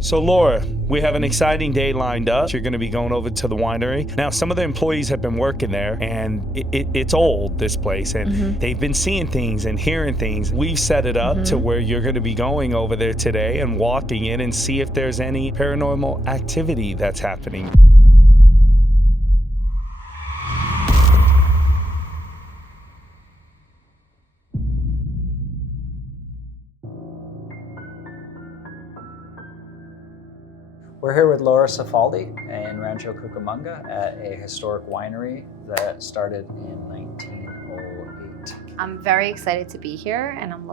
So Laura, we have an exciting day lined up. You're going to be going over to the winery. Now, some of the employees have been working there, and it's old, this place, and they've been seeing things and hearing things. We've set it up to where you're going to be going over there today and walking in and see if there's any paranormal activity that's happening. We're here with Laura Cifaldi in Rancho Cucamonga at a historic winery that started in 1908. I'm very excited to be here, and I'm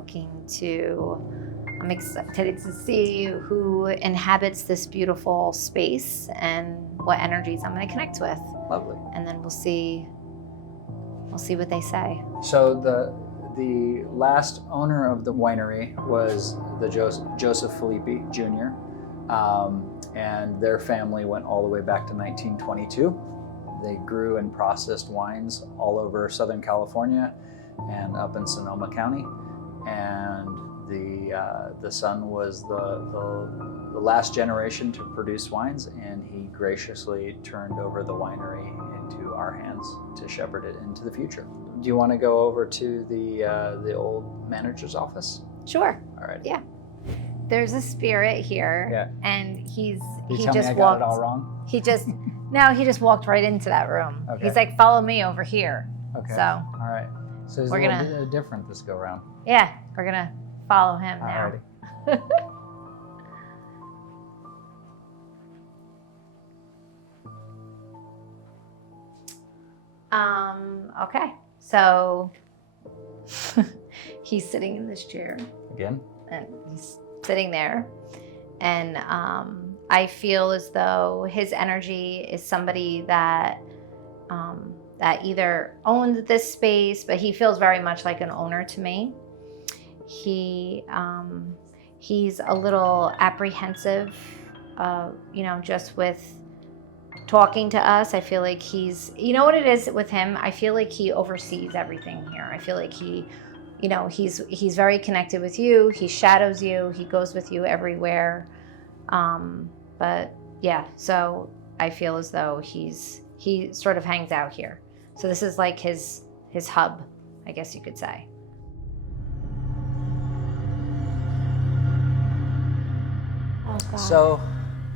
excited to see who inhabits this beautiful space and what energies I'm going to connect with. Lovely. And then we'll see what they say. So the last owner of the winery was the Joseph Felipe Jr. And their family went all the way back to 1922. They grew and processed wines all over Southern California and up in Sonoma County. And the son was the last generation to produce wines, and he graciously turned over the winery into our hands to shepherd it into the future. Do you want to go over to the old manager's office? Sure. All right. Yeah. There's a spirit here, You and he tell just me I got walked. it all wrong? He just walked right into that room. Okay. He's like, "Follow me over here." Okay. So All right. So it's we're a little different this go round. yeah, we're gonna follow him now. Alrighty. Okay. So he's sitting in this chair, Again? and he's sitting there, and I feel as though his energy is somebody that that either owned this space, but he feels very much like an owner to me. He's a little apprehensive, just with talking to us. I feel like he's, you know what it is with him? I feel like he oversees everything here. I feel like he's very connected with you. He shadows you. He goes with you everywhere. But yeah, so I feel as though he sort of hangs out here. So this is like his hub, I guess you could say. Oh God. So,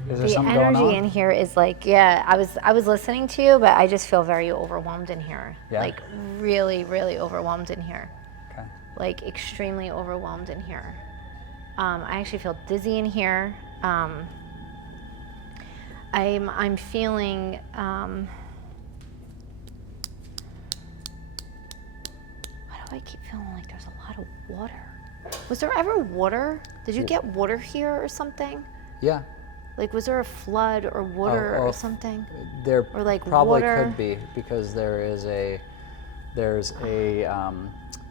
is there something going on? The energy in here is like, yeah, I was listening to you, but I just feel very overwhelmed in here. Yeah? Like really, really overwhelmed in here. Okay. Like extremely overwhelmed in here. I actually feel dizzy in here. I'm feeling. Why do I keep feeling like there's a lot of water? Was there ever water? Did you get water here or something? Yeah. Like, was there a flood or water or something? There Or like probably water? could be, because there's a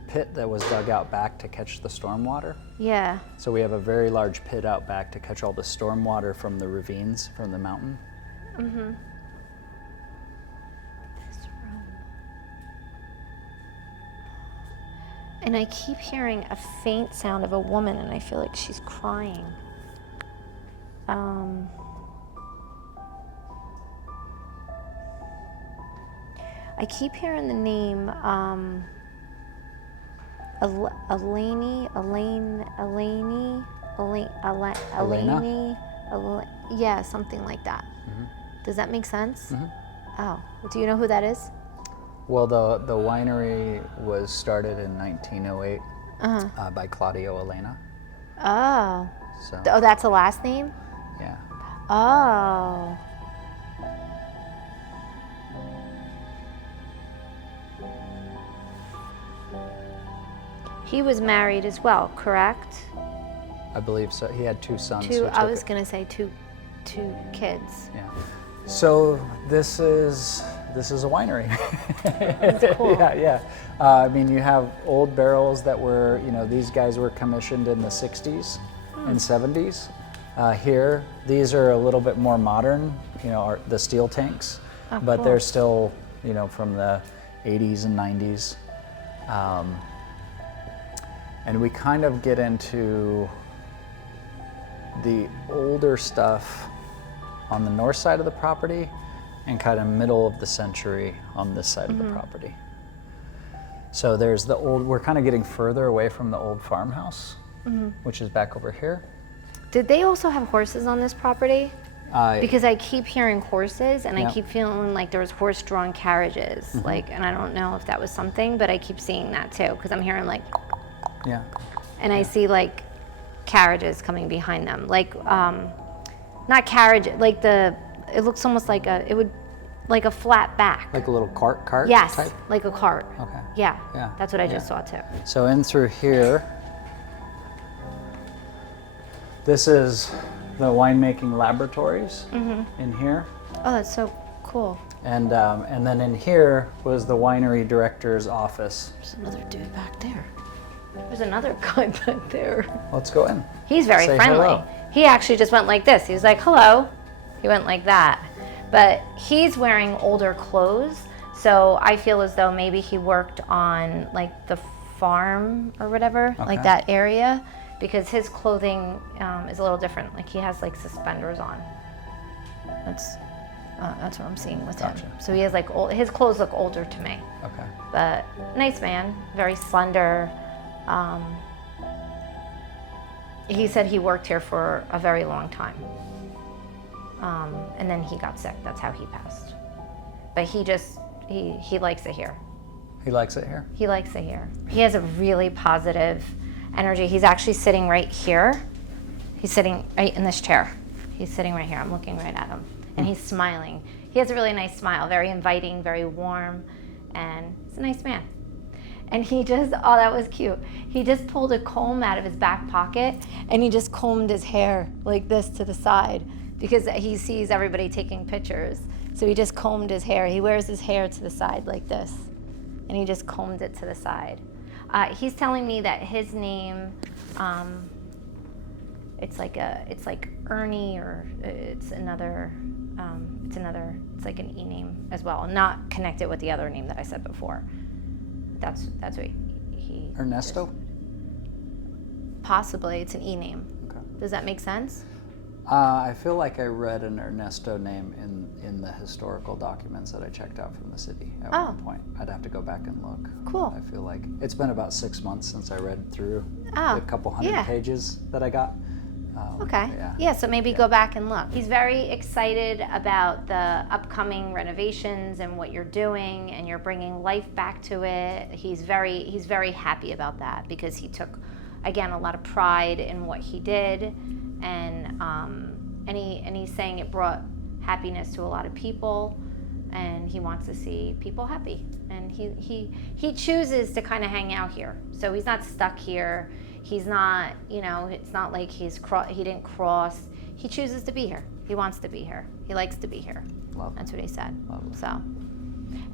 pit that was dug out back to catch the storm water. Yeah. So we have a very large pit out back to catch all the storm water from the ravines from the mountain. Mm-hmm. This room. And I keep hearing a faint sound of a woman, and I feel like she's crying. I keep hearing the name yeah, something like that. Mm-hmm. Does that make sense? Mm-hmm. Oh, do you know who that is? Well, the winery was started in 1908 by Claudio Elena. Oh. So Oh, that's a last name? yeah. Oh. He was married as well, correct? I believe so. He had two sons. I was gonna say two kids. Yeah. So this is a winery. That's cool. Yeah. I mean, you have old barrels that were, these guys were commissioned in the 60s and 70s. Here, these are a little bit more modern, the steel tanks, but cool. they're still, from the 80s and 90s. And we kind of get into the older stuff on the north side of the property and kind of middle of the century on this side of the property. So there's the old, we're kind of getting further away from the old farmhouse, which is back over here. Did they also have horses on this property? Because I keep hearing horses, and I keep feeling like there was horse-drawn carriages, like, and I don't know if that was something, but I keep seeing that too, because I'm hearing like, and I see like carriages coming behind them, like, not carriage, like it looks almost like like a flat back. Like a little cart Yes, type? like a cart. Okay. Yeah, Yeah. that's what I just saw too. So in through here, this is the winemaking laboratories in here. Oh, that's so cool. And then in here was the winery director's office. There's another dude back there. There's another guy back there. Let's go in. He's very Say friendly. hello. He actually just went like this. He was like, hello. He went like that. But he's wearing older clothes, so I feel as though maybe he worked on like the farm or whatever, like that area, because his clothing is a little different. Like he has like suspenders on. That's what I'm seeing with him. So he has like his clothes look older to me. Okay. But nice man, very slender. He said he worked here for a very long time. And then he got sick. That's how he passed. But he likes it here. He likes it here? He likes it here. He has a really positive energy. He's actually sitting right here. He's sitting right in this chair. He's sitting right here. I'm looking right at him. And he's smiling. He has a really nice smile, very inviting, very warm, and he's a nice man. And he just, oh, that was cute. He just pulled a comb out of his back pocket and he just combed his hair like this to the side because he sees everybody taking pictures. So he just combed his hair. He wears his hair to the side like this, and he just combed it to the side. He's telling me that his name, it's like Ernie, or it's like an E name as well, not connected with the other name that I said before. That's what he Ernesto? Possibly, it's an E name. Okay. Does that make sense? I feel like I read an Ernesto name in the historical documents that I checked out from the city at one point. I'd have to go back and look. Cool. I feel like it's been about 6 months since I read through Oh, the couple hundred pages that I got. Okay. Yeah, so maybe go back and look. He's very excited about the upcoming renovations and what you're doing, and you're bringing life back to it. He's very happy about that because he took, again, a lot of pride in what he did, and he's saying it brought happiness to a lot of people, and he wants to see people happy. And he chooses to kind of hang out here, so he's not stuck here. He's not, it's not like he didn't cross. He chooses to be here. He wants to be here. He likes to be here. Love. That's what he said. Love. So,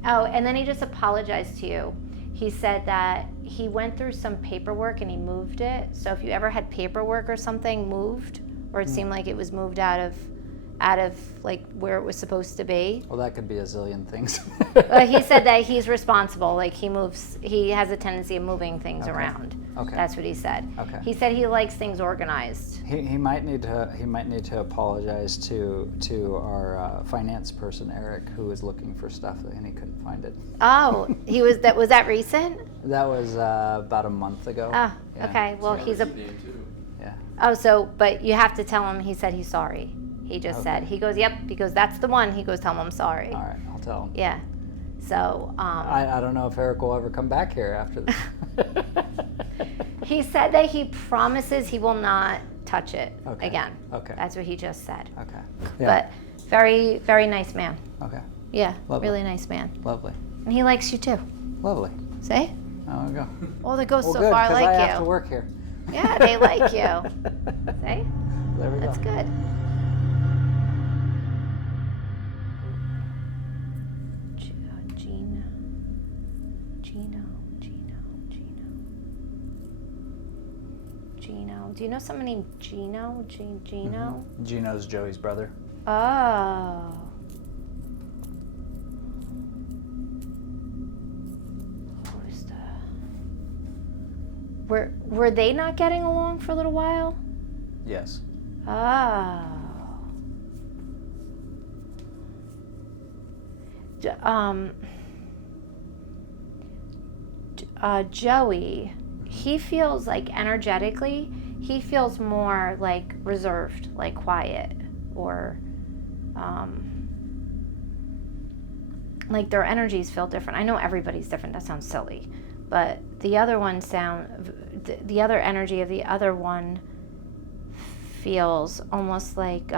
and then he just apologized to you. He said that he went through some paperwork and he moved it. So if you ever had paperwork or something moved, or it seemed like it was moved out of like where it was supposed to be. Well, that could be a zillion things. He said that he's responsible. Like he has a tendency of moving things around. Okay. That's what he said. Okay. He said he likes things organized. He might need to apologize to our finance person Eric, who was looking for stuff and he couldn't find it. Oh, was that recent? That was about a month ago. Oh, Yeah. okay. Well, Yeah. Oh, but you have to tell him. He said he's sorry. He just said. He goes, yep. He goes, that's the one. He goes, tell him I'm sorry. All right, I'll tell him. Yeah. So. I don't know if Eric will ever come back here after this. He said that he promises he will not touch it again. Okay. That's what he just said. Okay. Yeah. But very, very nice man. Okay. Yeah. Lovely. Really nice man. Lovely. And he likes you too. Lovely. See? There we go. All the ghosts Well, so good, far 'cause like I you. have to work here. Yeah, they like you. See? There we That's go. good. Gino. Do you know someone named Gino? Gino? Mm-hmm. Gino's Joey's brother. Oh. Who's the... Were they not getting along for a little while? Yes. Oh. Joey, he feels like energetically, he feels more like reserved, like quiet, or like their energies feel different. I know everybody's different. That sounds silly, but the other energy of the other one feels almost like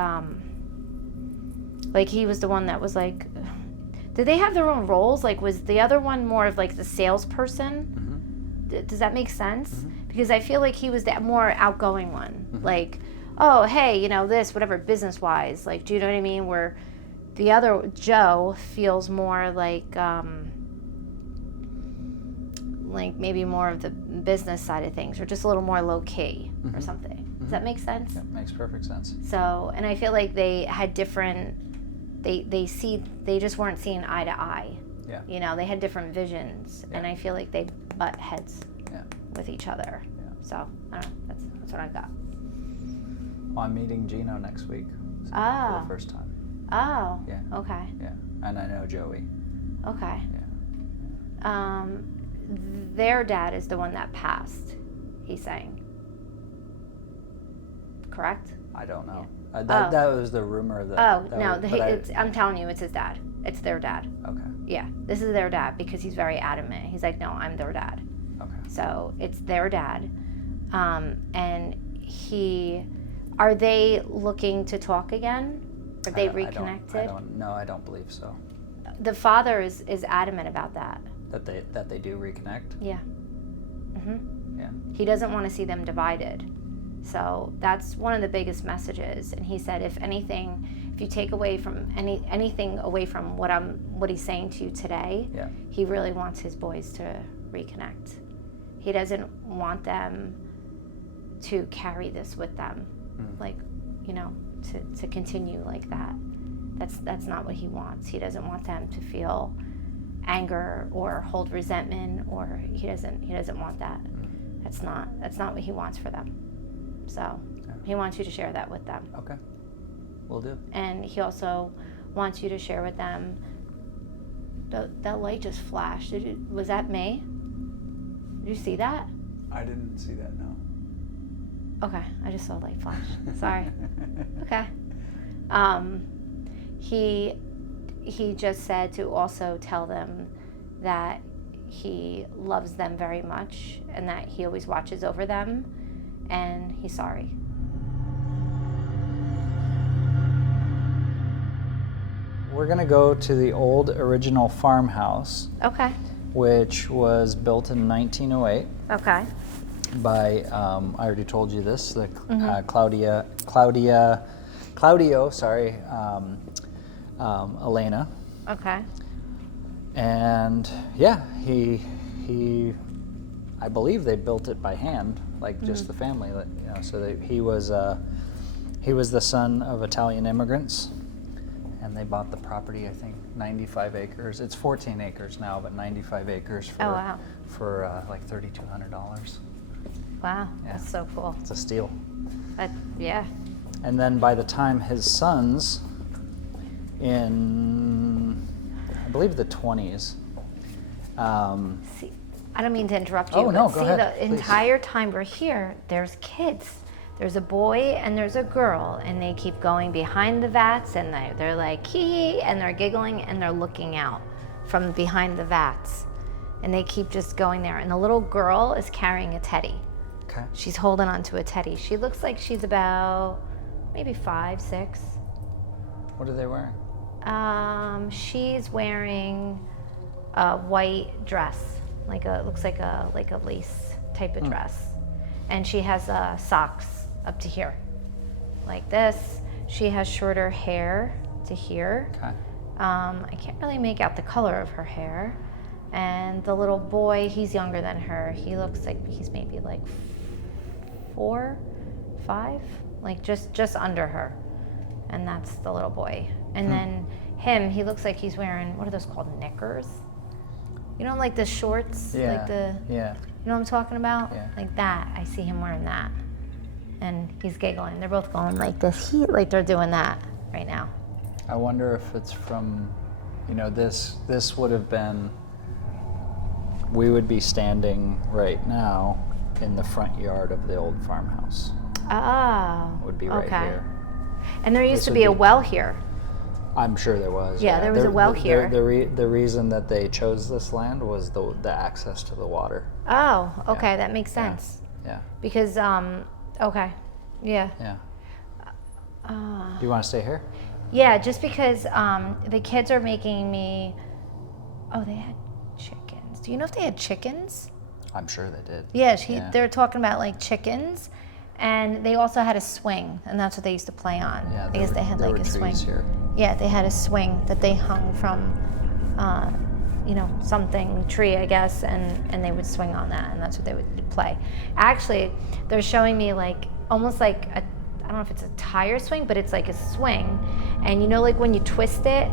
he was the one that was like. Did they have their own roles? Like, was the other one more of like the salesperson? Mm-hmm. Does that make sense? Mm-hmm. Because I feel like he was the more outgoing one. Mm-hmm. Like, oh, hey, you know, this, whatever, business-wise. Like, do you know what I mean? Where the other, Joe, feels more like maybe more of the business side of things, or just a little more low-key, mm-hmm. or something. Mm-hmm. Does that make sense? Yeah, makes perfect sense. So, and I feel like they had different... They just weren't seeing eye to eye. Yeah. You know, they had different visions, yeah. and I feel like they butt heads yeah. with each other. Yeah. So I don't know. That's what I got. Well, I'm meeting Gino next week. Oh. For the first time. Oh. Yeah. Okay. Yeah, and I know Joey. Okay. Yeah. Their dad is the one that passed. He's saying. Correct? I don't know. Yeah. That was the rumor that. I'm telling you, it's his dad. It's their dad. Okay. Yeah, this is their dad because he's very adamant. He's like, no, I'm their dad. Okay. So it's their dad, and are they looking to talk again? Are they reconnected? I don't believe so. The father is adamant about that. That they do reconnect. Yeah. Mhm. Yeah. He doesn't want to see them divided. So that's one of the biggest messages. And he said, if anything, if you take away from anything away from what he's saying to you today, yeah. he really wants his boys to reconnect. He doesn't want them to carry this with them, like, you know, to continue like that. That's not what he wants. He doesn't want them to feel anger or hold resentment, or he doesn't want that. That's not what he wants for them. So he wants you to share that with them. Okay, will do. And he also wants you to share with them. That light just flashed. Was that May? Did you see that? I didn't see that, no. Okay, I just saw a light flash. Sorry. Okay. He just said to also tell them that he loves them very much and that he always watches over them, and he's sorry. We're gonna go to the old original farmhouse. Okay. Which was built in 1908. Okay. By, I already told you this, Claudio, Elena. Okay. And yeah, he, I believe they built it by hand, like just the family, you know. So he was the son of Italian immigrants, and they bought the property. I think 95 acres. It's 14 acres now, but 95 acres for like $3,200. Wow, yeah. That's so cool. It's a steal. Yeah. And then by the time his sons, in I believe the 20s. See, I don't mean to interrupt you. Oh no, but go ahead. The entire time we're here, there's kids. There's a boy and there's a girl, and they keep going behind the vats, and they're like hee, and they're giggling, and they're looking out from behind the vats, and they keep just going there. And the little girl is carrying a teddy. Okay. She's holding onto a teddy. She looks like she's about maybe 5, 6. What are they wearing? She's wearing a white dress, looks like a lace type of dress, and she has socks up to here, like this. She has shorter hair to here. Okay. I can't really make out the color of her hair. And the little boy, he's younger than her. He looks like he's maybe like 4, 5, like just under her. And that's the little boy. And then him, he looks like he's wearing, what are those called, knickers? You know, like the shorts? Yeah. Like the, yeah. you know what I'm talking about? Yeah. Like that. I see him wearing that. and he's giggling. They're both going like this. Like they're doing that right now. I wonder if it's from, this would have been, we would be standing right now in the front yard of the old farmhouse. Oh. Would be right here. And there used This to would be a be- well here. I'm sure there was. Yeah, there was a well here. The reason that they chose this land was the access to the water. Oh, okay, that makes sense. Yeah. Because, okay, yeah. Yeah. Do you want to stay here? Yeah, just because the kids are making me, they had chickens. Do you know if they had chickens? I'm sure they did. Yeah, they're talking about like chickens, and they also had a swing, and that's what they used to play on. Yeah, I guess they had like a swing. Here. Yeah, they had a swing that they hung from, something tree, I guess, and they would swing on that, and that's what they would play. Actually, they're showing me like almost like I don't know if it's a tire swing, but it's like a swing, and like when you twist it,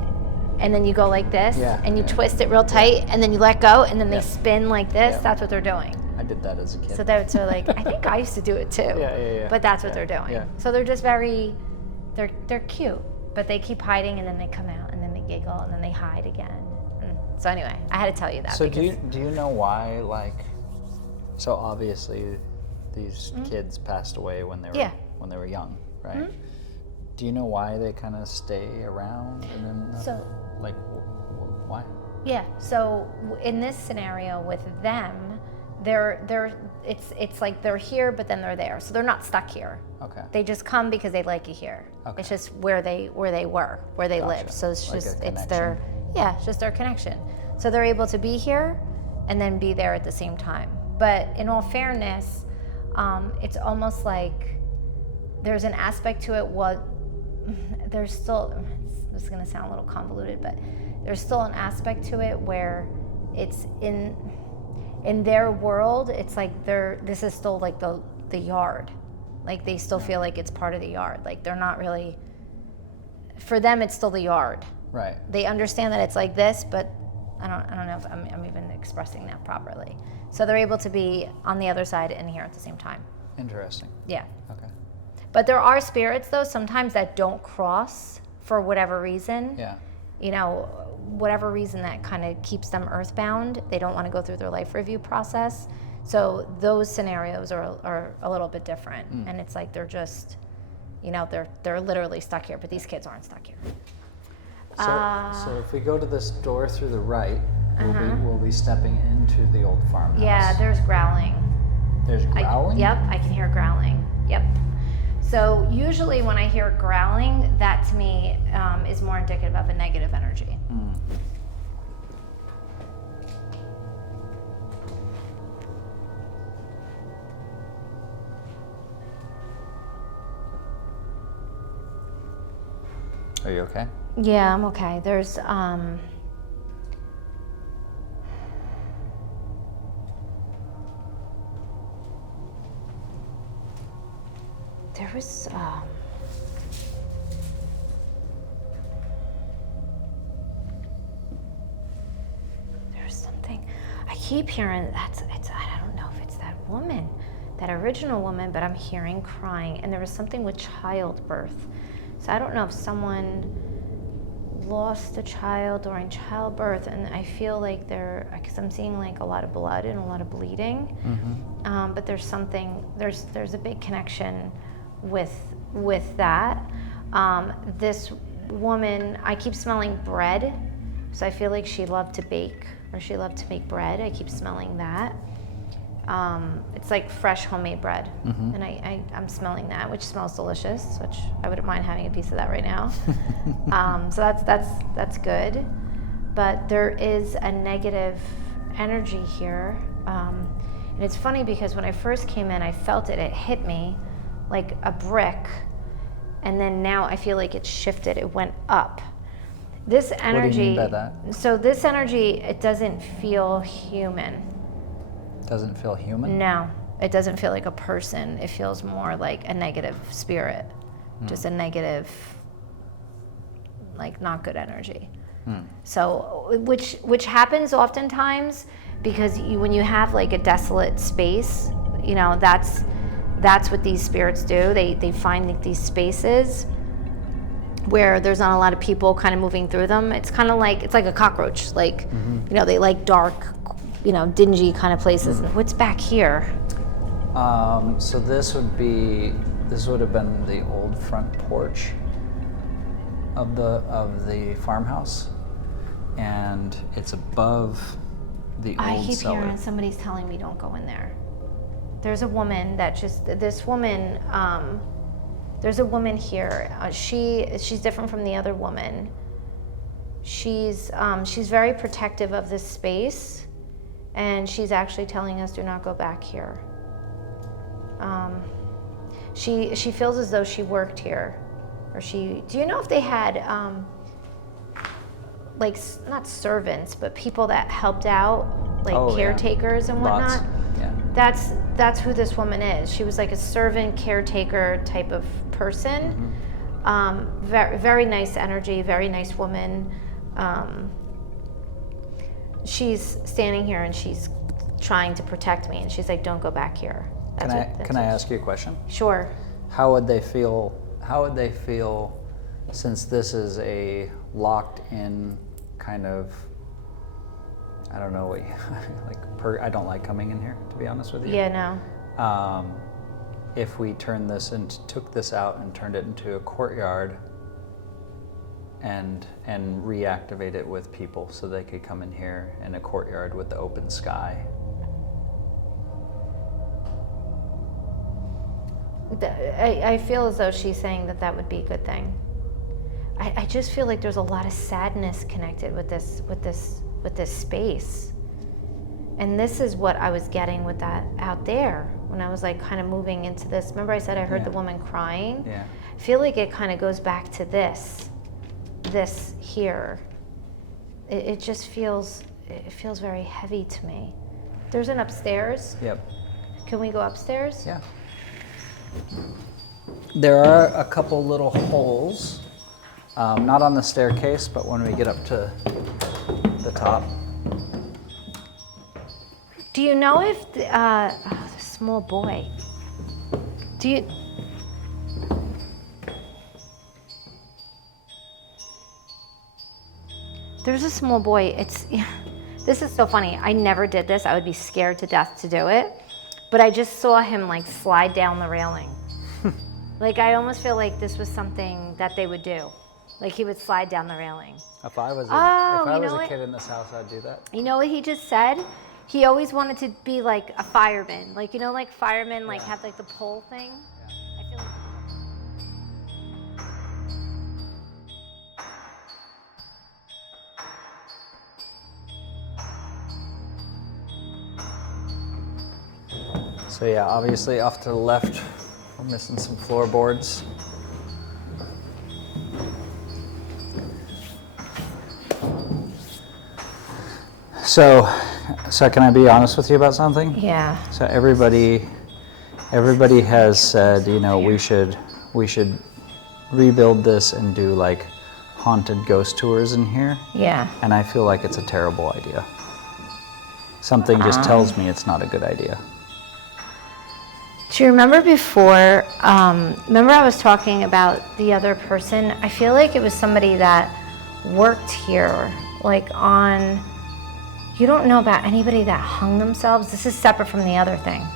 and then you go like this, and you twist it real tight, and then you let go, and then they spin like this. That's what they're doing. I did that as a kid. So they're like, I think I used to do it too. Yeah. But that's what they're doing. Yeah. So they're just they're cute, but they keep hiding, and then they come out, and then they giggle, and then they hide again. So anyway, I had to tell you that. So do you know why, so obviously these kids passed away when they were young, right? Mm-hmm. Do you know why they kind of stay around and then why? Yeah. So in this scenario with them, it's like they're here, but then they're there, so they're not stuck here. Okay. They just come because they like it here. Okay. It's just where they live. So it's just it's just their connection. So they're able to be here and then be there at the same time. But in all fairness, it's almost like there's an aspect to it. There's still, this is going to sound a little convoluted, but there's still an aspect to it where it's in their world, it's like this is still like the yard. Like they still feel like it's part of the yard. Like they're not really, for them it's still the yard. Right. They understand that it's like this, but I don't know if I'm even expressing that properly. So they're able to be on the other side and here at the same time. Interesting. Yeah. Okay. But there are spirits though sometimes that don't cross for whatever reason. Yeah. Whatever reason that kind of keeps them earthbound. They don't want to go through their life review process. So those scenarios are a little bit different. And it's like they're just, they're literally stuck here, but these kids aren't stuck here. So if we go to this door through the right, we'll be stepping into the old farmhouse. Yeah, there's growling. There's growling? Yep, I can hear growling. Yep. So usually when I hear growling, that to me is more indicative of a negative energy. Are you okay? Yeah, I'm okay. There's there's something I keep hearing. I don't know if it's that woman, that original woman, but I'm hearing crying, and there was something with childbirth. So I don't know if someone lost a child during childbirth, and I feel like because I'm seeing like a lot of blood and a lot of bleeding. But there's a big connection with that. This woman, I keep smelling bread, so I feel like she loved to bake or she loved to make bread. I keep smelling that. It's like fresh homemade bread, and I'm smelling that, which smells delicious, which I wouldn't mind having a piece of that right now. So that's good, but there is a negative energy here, and it's funny because when I first came in, I felt it hit me like a brick, and then now I feel like it shifted, it went up. This energy. What do you mean by that? So this energy, it doesn't feel human. Doesn't feel human? No, it doesn't feel like a person. It feels more like a negative spirit, just a negative, like not good energy. So, which happens oftentimes because when you have like a desolate space, that's what these spirits do. They find these spaces where there's not a lot of people kind of moving through them. It's kind of like, it's like a cockroach. Like, you know, they like dark, you know, dingy kind of places. What's back here? So this would have been the old front porch of the farmhouse, and it's above the old I keep cellar. hearing somebody's telling me don't go in there. There's a woman that this woman, there's a woman here. She's different from the other woman. She's very protective of this space, and she's actually telling us do not go back here. She feels as though she worked here, or do you know if they had like not servants but people that helped out, like caretakers and whatnot? Lots. Yeah. That's who this woman is. She was like a servant caretaker type of person. Very, very nice energy, very nice woman. She's standing here and she's trying to protect me, and she's like, don't go back here. Can I ask you a question? Sure. How would they feel since this is a locked in kind of, I don't know what you, I don't like coming in here, to be honest with you. Yeah, no. If we turned this and took this out and turned it into a courtyard and reactivate it with people so they could come in here in a courtyard with the open sky. I feel as though she's saying that would be a good thing. I just feel like there's a lot of sadness connected with this space. And this is what I was getting with that out there when I was like kind of moving into this. Remember I said I heard the woman crying? Yeah. I feel like it kind of goes back to this here. It just feels very heavy to me. There's an upstairs. Yep. Can we go upstairs? Yeah. There are a couple little holes, not on the staircase, but when we get up to the top. Do you know if the small boy? Do you? There's a small boy. This is so funny. I never did this. I would be scared to death to do it, but I just saw him like slide down the railing. Like I almost feel like this was something that they would do. Like he would slide down the railing. If I was a kid in this house, I'd do that. You know what he just said? He always wanted to be like a fireman. Like, you know, like firemen like have like the pole thing. Yeah. I feel like. So yeah, obviously off to the left, we're missing some floorboards. So can I be honest with you about something? Yeah. So everybody has said, you know, we should rebuild this and do like haunted ghost tours in here. Yeah. And I feel like it's a terrible idea. Something just tells me it's not a good idea. Do you remember before, remember I was talking about the other person? I feel like it was somebody that worked here, like on, you don't know about anybody that hung themselves? This is separate from the other thing.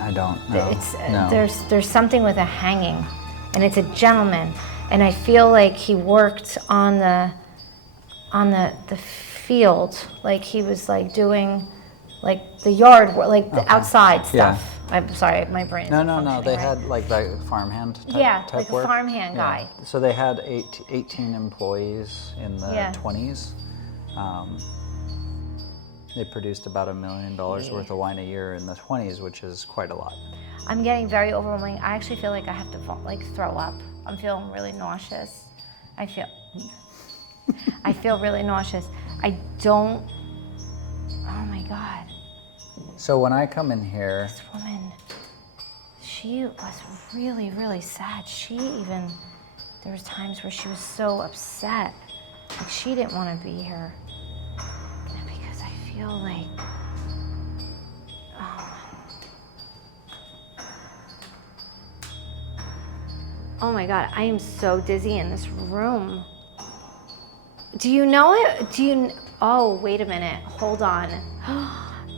I don't know. No. There's something with a hanging, and it's a gentleman, and I feel like he worked on the field, like he was like doing like the yard work, like the outside stuff. Yeah. I'm sorry, my brain is No. They had like the farmhand type like work. a farmhand guy. So they had 18 employees in the 20s. They produced about $1 million worth of wine a year in the 20s, which is quite a lot. I'm getting very overwhelming. I actually feel like I have to like throw up. I'm feeling really nauseous. I feel really nauseous. Oh my God. So when I come in here, this woman, she was really, really sad. There was times where she was so upset. Like she didn't want to be here. Because I feel like, Oh my God, I am so dizzy in this room. Do you know it? Oh, wait a minute. Hold on.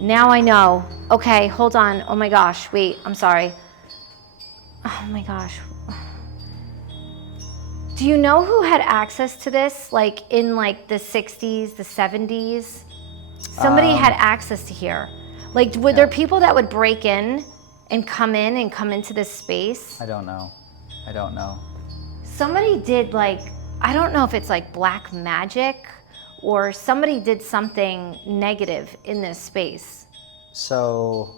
Now I know. Okay, hold on. Oh my gosh, wait, I'm sorry. Oh my gosh. Do you know who had access to this, like in like the 60s, the 70s? Somebody had access to here. Like, were there people that would break in and come into this space? I don't know. Somebody did like, I don't know if it's like black magic or somebody did something negative in this space. So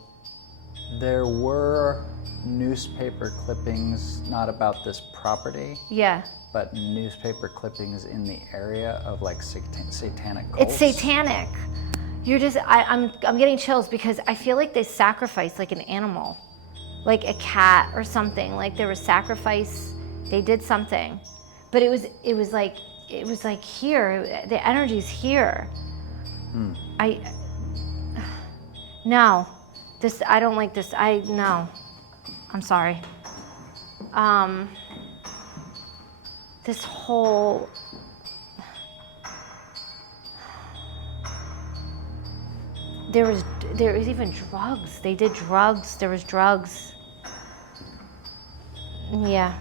there were newspaper clippings, not about this property, Yeah. but newspaper clippings in the area of like satanic cults. It's satanic. You're just, I'm getting chills because I feel like they sacrificed like an animal, like a cat or something. Like there was sacrifice, they did something, but it was like here, the energy's here. No, I don't like this. No, I'm sorry. This whole, there was even drugs. They did drugs. There was drugs. Yeah,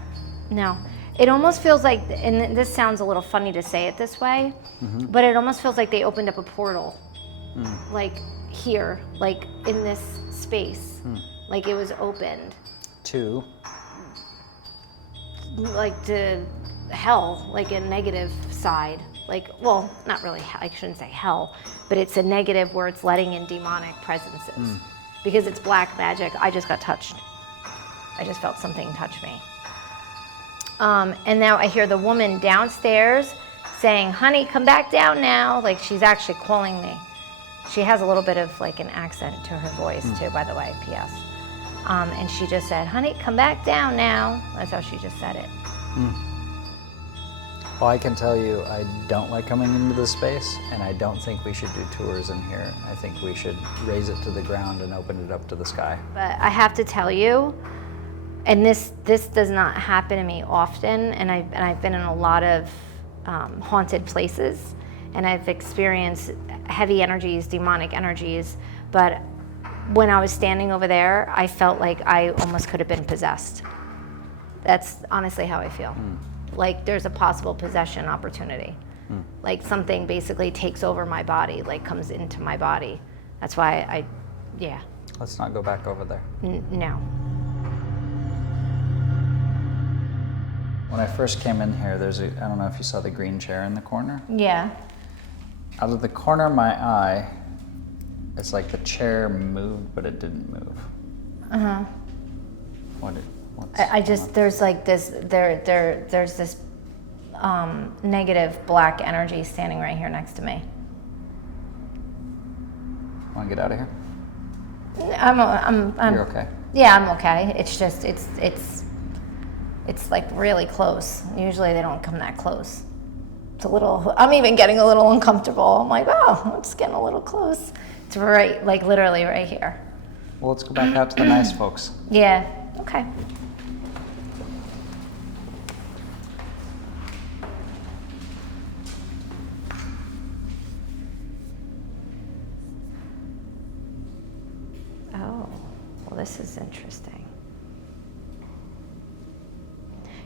no. It almost feels like, and this sounds a little funny to say it this way, but it almost feels like they opened up a portal, like here, like in this space, like it was opened. To? Like to hell, like a negative side. Like, well, not really, I shouldn't say hell, but it's a negative where it's letting in demonic presences. Because it's black magic, I just got touched. I just felt something touch me. And now I hear the woman downstairs saying, honey, come back down now. Like she's actually calling me. She has a little bit of like an accent to her voice too, by the way, P.S. And she just said, honey, come back down now. That's how she just said it. Well, I can tell you, I don't like coming into this space, and I don't think we should do tours in here. I think we should raise it to the ground and open it up to the sky. But I have to tell you, and this does not happen to me often, and I've been in a lot of haunted places, and I've experienced heavy energies, demonic energies, but when I was standing over there, I felt like I almost could have been possessed. That's honestly how I feel. Like there's a possible possession opportunity. Like something basically takes over my body, like comes into my body. That's why yeah. Let's not go back over there. No. When I first came in here, I don't know if you saw the green chair in the corner. Yeah. Out of the corner of my eye, it's like the chair moved, but it didn't move. There's like this, there's this negative black energy standing right here next to me. Want to get out of here? I'm You're okay? Yeah, I'm okay. It's just, it's like really close. Usually they don't come that close. It's a little, I'm even getting a little uncomfortable. I'm like, oh, it's getting a little close. It's right, like literally right here. Well, let's go back out to the nice folks. Yeah, okay. Oh, well, this is interesting.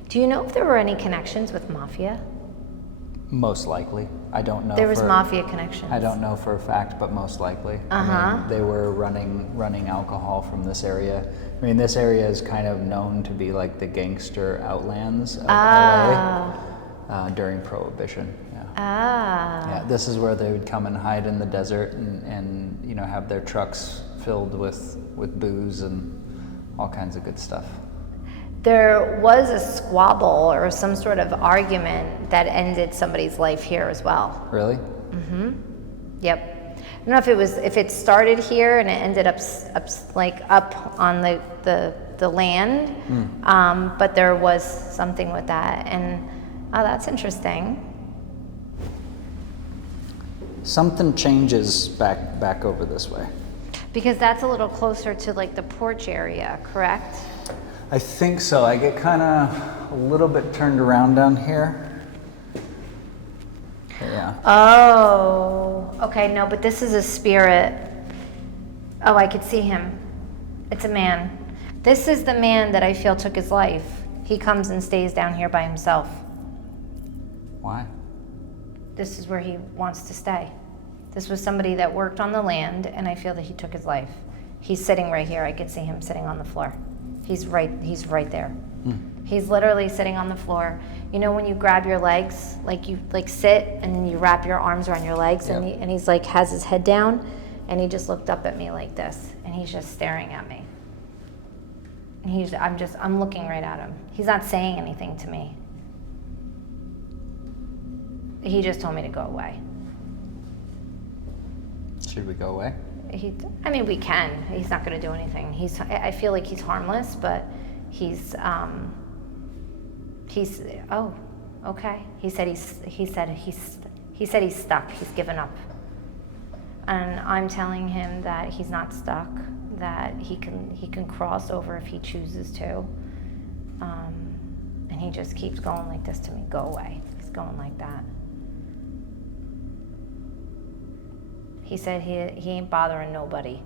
Do you know if there were any connections with mafia? Most likely. I don't know. There was mafia connections. I don't know for a fact, but most likely. I mean, they were running alcohol from this area. I mean, this area is kind of known to be like the gangster outlands of LA during Prohibition. Yeah, this is where they would come and hide in the desert and you know, have their trucks filled with booze and all kinds of good stuff. There was a squabble or some sort of argument that ended somebody's life here as well. Really? Yep. I don't know if it started here and it ended up on the land, but there was something with that, and that's interesting. Something changes back over this way. Because that's a little closer to like the porch area, correct? I think so. I get kind of a little bit turned around down here. Yeah. Oh, okay, no, but this is a spirit. Oh, I could see him. It's a man. This is the man that I feel took his life. He comes and stays down here by himself. Why? This is where he wants to stay. This was somebody that worked on the land, and I feel that he took his life. He's sitting right here. I could see him sitting on the floor. He's right there. He's literally sitting on the floor. You know when you grab your legs, like you sit and then you wrap your arms around your legs, Yep. and he's like has his head down, and he just looked up at me like this, and he's just staring at me. And I'm looking right at him. He's not saying anything to me. He just told me to go away. Should we go away? We can. He's not going to do anything. I feel like he's harmless, but he's oh, okay. He said he's stuck. He's given up. And I'm telling him that he's not stuck, that he can cross over if he chooses to. And he just keeps going like this to me. Go away. He's going like that. He said he ain't bothering nobody.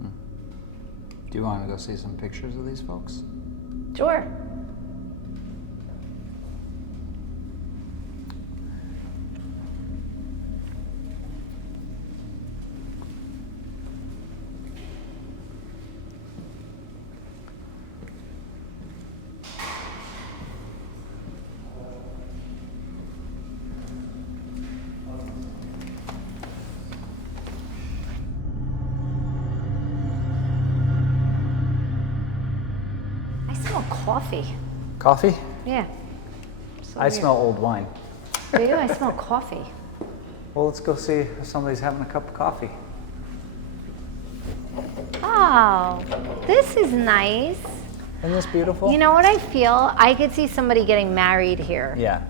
Do you want to go see some pictures of these folks? Sure. Coffee. Coffee? Yeah. So I smell old wine. Do you? I smell coffee. Well, let's go see if somebody's having a cup of coffee. Oh, this is nice. Isn't this beautiful? You know what I feel? I could see somebody getting married here. Yeah.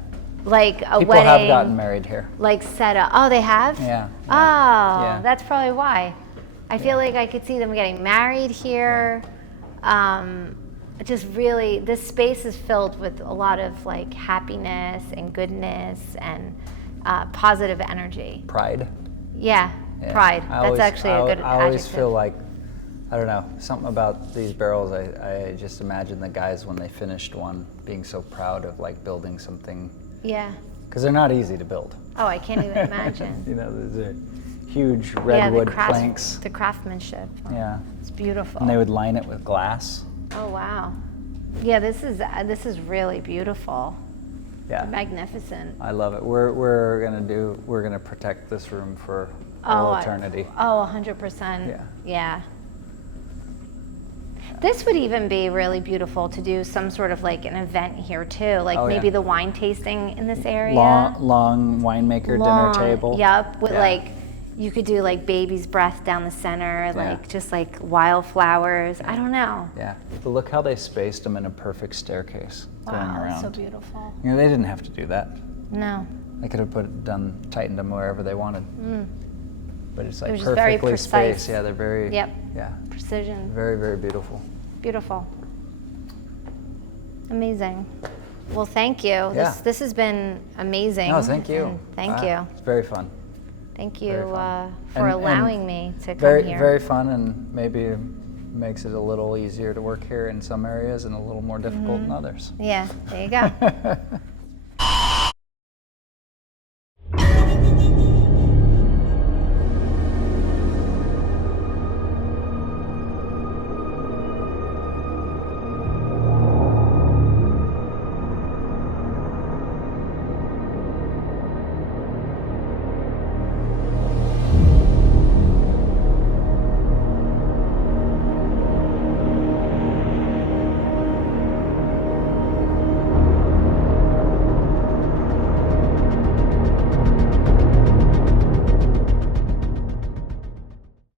Like a People wedding. have gotten married here. Like set up. Oh, they have? Yeah. Oh, Yeah. that's probably why. I feel like I could see them getting married here. Just really, this space is filled with a lot of like happiness and goodness and positive energy. Pride. Yeah, Yeah. pride. That's actually a good adjective. I always feel like, I don't know, something about these barrels, I just imagine the guys when they finished one being so proud of like building something. Yeah. Because they're not easy to build. Oh, I can't even imagine. You know, these are huge redwood planks. The craftsmanship. Yeah. It's beautiful. And they would line it with glass. Oh wow. Yeah, this is really beautiful. Yeah. Magnificent. I love it. We're gonna protect this room for all eternity. 100%. Yeah. Yeah. This would even be really beautiful to do some sort of like an event here too, like maybe the wine tasting in this area. Long winemaker dinner table. Yep, with like, you could do like baby's breath down the center, like just like wildflowers. I don't know. Yeah, but look how they spaced them in a perfect staircase going around. Wow, so beautiful. You know, they didn't have to do that. No. They could have tightened them wherever they wanted. But it's like was just very perfectly precise. spaced. Yeah, they're very. Yep. Yeah. Precision. Very, very beautiful. Beautiful. Amazing. Well, thank you. Yeah. This has been amazing. No, thank you. And thank you. It's very fun. Thank you Very fun. for And allowing me to come Very, here. very fun, and maybe makes it a little easier to work here in some areas and a little more difficult in others. Yeah, there you go.